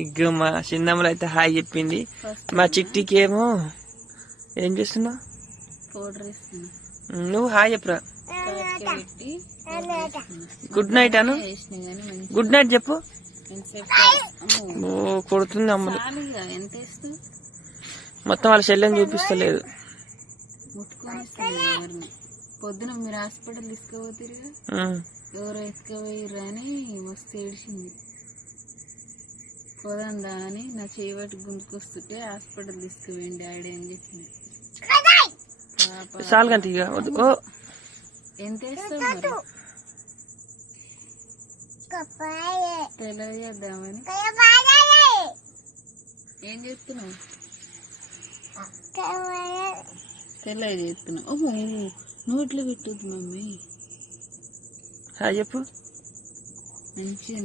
ఇగ్గ మా చిన్నమ్మలు అయితే హాయ్ చెప్పింది. మా చిట్టికి ఏమో ఏం చేస్తున్నావు? నువ్వు హాయ్ చెప్పురా. గుడ్ నైట్ అను. గుడ్ నైట్ చెప్పు. కొడుతుంది అమ్మలు. మొత్తం వాళ్ళ శల్యం చూపిస్తలేదు. పొద్దున మీరు హాస్పిటల్ తీసుకుపోతారు, ఎవరో ఎత్తుకుపోయిర్రు అని మస్తు ఏడిచింది. పోదందా అని నా చేయబట్టి గుంజుకొస్తుంటే హాస్పిటల్ తీసుకుపోయింది డాడీ అని చెప్పింది. ఎంత వేస్తావు మరి తెలియజేద్దామని. ఏం చెప్తున్నావు? తెలియజేస్తున్నావు. ఓహో నోట్లో పెట్టద్దు మమ్మీ. చెప్పు. మంచిగా